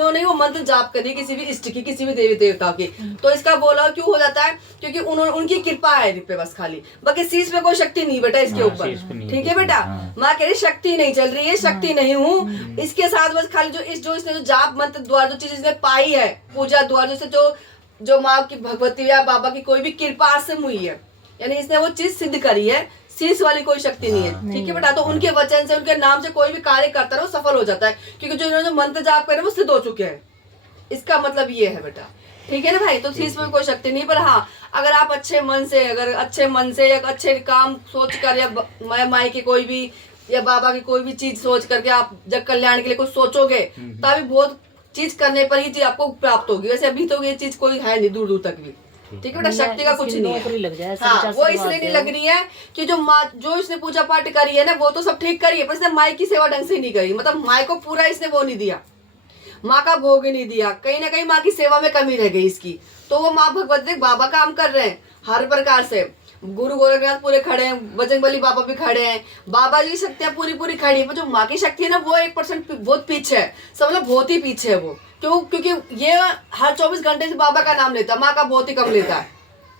इन्होंने वो मंत्र जाप करी किसी भी इष्ट की, किसी भी देवी देवता की, तो इसका बोला क्यों हो जाता है? क्योंकि उन्होंने उनकी कृपा है पे बस खाली, बाकी शीश में कोई शक्ति नहीं बेटा इसके ऊपर। ठीक है बेटा, माँ कह रही शक्ति नहीं चल रही है, शक्ति नहीं हूँ इसके साथ, बस खाली जो इसने जो जाप मंत्र द्वारा जो चीज इसने पाई है, पूजा द्वारा जैसे जो माँ की भगवती या बाबा की कोई भी कृपा से हुई है, यानी इसने वो चीज सिद्ध करी है, शीश वाली कोई शक्ति नहीं है। ठीक है बेटा, तो उनके वचन से, उनके नाम से कोई भी कार्य करता है वो सफल हो जाता है, क्योंकि जो इन्होंने मंत्र जाप करे वो सिद्ध हो चुके हैं। इसका मतलब ये है बेटा। ठीक है ना भाई, तो शीश में कोई शक्ति नहीं, पर हाँ अगर आप अच्छे मन से, अगर अच्छे मन से या अच्छे काम सोच कर, या माई की कोई भी या बाबा की कोई भी चीज सोच करके आप जब कल्याण के लिए कुछ सोचोगे, तभी बहुत चीज करने पर ही चीज आपको प्राप्त होगी। वैसे अभी तो ये चीज कोई है नहीं दूर दूर तक भी। ठीक है बेटा, शक्ति का कुछ नहीं है। लग जाए, हाँ, वो इसलिए नहीं लग रही है कि जो इसने पूजा पाठ करी है ना, वो तो सब ठीक करी है, पर इसने माई की सेवा ढंग से नहीं करी, मतलब माई को पूरा इसने वो नहीं दिया, माँ का भोग नहीं दिया, कहीं ना कहीं माँ की सेवा में कमी रह गई इसकी। तो वो माँ भगवती बाबा काम कर रहे हैं हर प्रकार से, गुरु गोरखनाथ पूरे खड़े हैं, बजरंगबली बाबा भी खड़े हैं, बाबा जी शक्तियां पूरी पूरी खड़ी है, पर जो माँ की शक्ति है ना वो 1% बहुत पीछे है, समझ बहुत ही पीछे है वो। क्यों? क्योंकि ये हर 24 घंटे से बाबा का नाम लेता है, माँ का बहुत ही कम लेता है।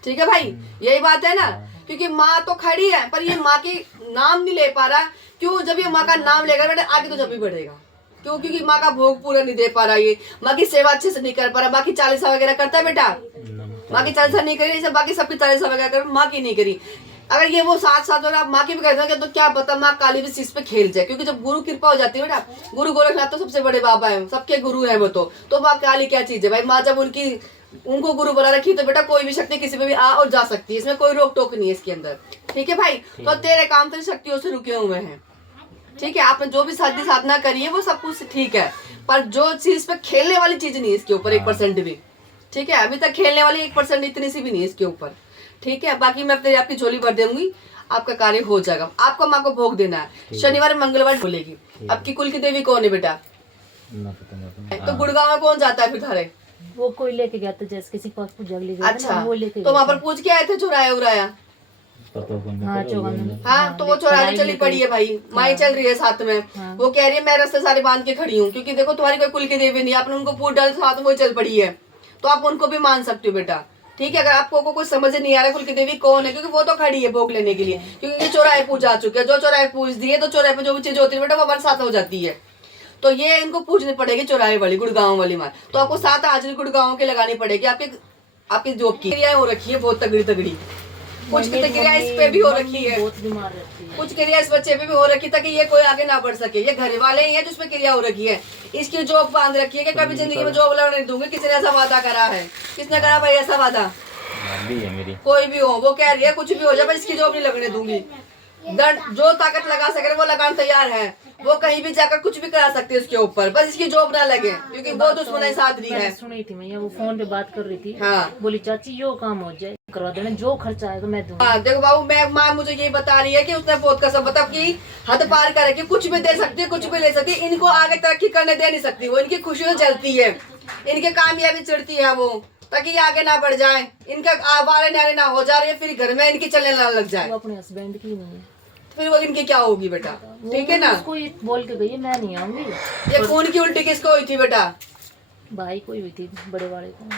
ठीक है भाई, यही बात है ना, क्योंकि माँ तो खड़ी है पर ये माँ की नाम नहीं ले पा रहा। क्यों? जब ये माँ का नाम लेगा बेटा आगे तो जब भी बढ़ेगा। क्यों? क्योंकि माँ का भोग पूरा नहीं दे पा रहा, ये माँ की सेवा अच्छे से नहीं कर पा रहा। बाकी 40 वगैरह करता है बेटा, माँ की 40 नहीं करी, बाकी सबकी 40 वगैरह कर, माँ की नहीं करी। अगर ये वो साथ अगर आप माँ की भी करते तो क्या पता माँ काली भी शीश पे खेल जाए, क्योंकि जब गुरु कृपा हो जाती है बेटा, गुरु गोरखनाथ तो सबसे बड़े बाबा है, सबके गुरु है वो, तो माँ काली क्या चीज है भाई। माँ जब उनको गुरु बना रखी तो बेटा कोई भी शक्ति किसी पे भी आ और जा सकती है, इसमें कोई रोक टोक नहीं है इसके अंदर। ठीक है भाई, तो तेरे काम तेरी शक्तियों से रुके हुए हैं। ठीक है, आपने जो भी साधी साधना करी है वो सब कुछ ठीक है, पर जो चीज पे खेलने वाली चीज नहीं है इसके ऊपर 1% भी। ठीक है, अभी तक खेलने वाली 1% इतनी सी भी नहीं है इसके ऊपर। ठीक है, बाकी मैं तेरी आपकी झोली भर दूंगी, आपका कार्य हो जाएगा। आपको माँ को भोग देना है, शनिवार मंगलवार बोलेगी। आपकी कुल की देवी कौन है बेटा? तो गुड़गांव में कौन जाता है फिर थारे? वो कोई लेके गया था, जैसे किसी पास पूजा के लिए। अच्छा, वो लेके तो वहाँ पर पूछ के आए थे चुराया उराया? हाँ, तो वो चौराहे चली पड़ी है भाई, माई चल रही है साथ में। वो कह रही है मैं रास्ते सारे बांध के खड़ी हूँ, क्योंकि देखो तुम्हारी कोई कुल की देवी नहीं, आपने उनको पूछ डाल साथ में वो चल पड़ी है, तो आप उनको भी मान सकते हो बेटा। ठीक है, अगर आपको कुछ समझ नहीं आ रहा कुल की देवी कौन है, क्योंकि वो तो खड़ी है भोग लेने के लिए, क्योंकि चौराहे पूछ आ चुके हैं। जो चौराहे पूछ दिए तो चौराहे पे जो भी चीज होती है बेटा वो हमारे साथ हो जाती है, तो ये इनको पूछनी पड़ेगी चौराहे वाली गुड़गांव वाली माँ। तो आपको 7 हाजिरी गुड़गांव की लगानी पड़ेगी। आपकी जॉब की क्रियाएं हो रखी है बहुत तगड़ी तगड़ी, कुछ क्रिया इस पे भी हो रखी है, कुछ क्रिया इस बच्चे पे भी हो रखी, ताकि ये कोई आगे ना बढ़ सके। ये घर वाले ही है जिसपे क्रिया हो रखी है, इसकी जॉब बांध रखी है कि कभी जिंदगी में जॉब लड़ने दूंगी। किसी ने ऐसा वादा करा है? किसने करा भाई ऐसा वादा? कोई भी हो, वो कह रही है कुछ भी हो जाए इसकी जॉब नहीं लगने दूंगी। जो ताकत लगा सके वो लगाने तैयार है, वो कहीं भी जाकर कुछ भी करा सकती है उसके ऊपर, बस इसकी जॉब ना लगे, क्योंकि वो दुश्मन साथ रही है। सुनी थी मैं, वो फोन पे बात कर रही थी। हाँ, बोली चाची यो काम हो जाए करवा देना, जो खर्चा आएगा मैं दूंगी। हाँ देखो बाबू, मैं माँ मुझे ये बता रही है कि उसने बहुत कसम मतलब की हद पार कर रखी, कुछ भी दे सकती है, कुछ भी ले सकती है। इनको आगे तरक्की करने दे नहीं सकती, वो इनकी खुशियों जलती है, इनके कामयाबी चढ़ती है वो, ताकि ये आगे ना बढ़ जाए, इनका आवारे न्यारे ना हो जा रही है, फिर घर में इनकी चलने ना लग जाए। वो अपने हस्बैंड की नहीं है, फिर वो इनकी क्या होगी बेटा? ठीक है ना, उसको बोल के गई मैं नहीं आऊंगी। ये खून की उल्टी किसको हुई थी बेटा? भाई को हुई थी, बड़े वाले को।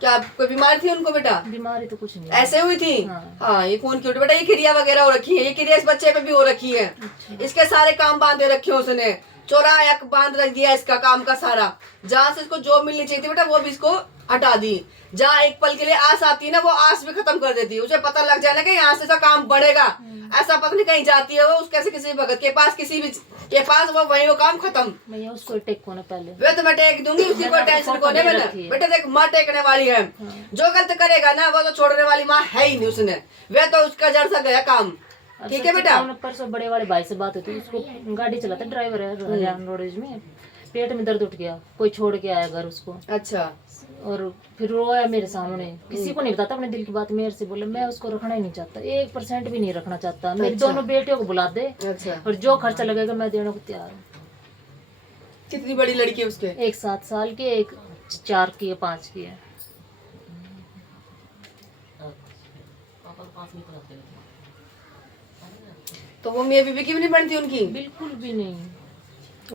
क्या कोई बीमारी थी उनको बेटा? बीमारी तो कुछ नहीं, ऐसे हुई थी। हाँ, ये खून की उल्टी बेटा, ये क्रिया वगैरह हो रखी है, ये क्रिया इस बच्चे पे भी हो रखी है। इसके सारे काम बांधे रखे उसने, चौराहा बांध रख दिया इसका काम का सारा। जहाँ से इसको जॉब मिलनी चाहिए थी बेटा वो भी इसको हटा दी। जहाँ एक पल के लिए आस आती है ना, वो आस भी खत्म कर देती है। उसे पता लग जाए ना कि यहाँ से इसका काम बढ़ेगा, ऐसा पता नहीं कहीं जाती है वो उसके किसी भगत के पास, किसी भी के पास, वो वही वो काम खत्म। मैं उसको टेक को ना पहले वे तो मैं टेक दूंगी, उसी को टेंशन को नहीं मैंने बेटा। देख माँ टेकने वाली है, जो गलत करेगा ना वो तो छोड़ने वाली माँ है ही नहीं उसने, वे तो उसका जड़ सा गया काम। ठीक है बेटा। परसों बड़े वाले भाई से बात होती, उसको गाड़ी चलाता ड्राइवर है रोडवेज में, पेट में दर्द उठ गया, कोई छोड़ के आया घर उसको। अच्छा, और फिर रोया मेरे सामने, किसी को नहीं बताता अपने दिल की बात, मेरे से बोले मैं उसको रखना ही नहीं चाहता, 1% भी नहीं रखना चाहता। मेरी दोनों बेटियों को बुला दे, और जो खर्चा लगेगा मैं देने को तैयार हूँ। कितनी बड़ी लड़की है उसके? एक 7 साल की, एक 4 की है, 5 की है। तो वो मियां बीबी की भी नहीं बनती उनकी? बिल्कुल भी नहीं।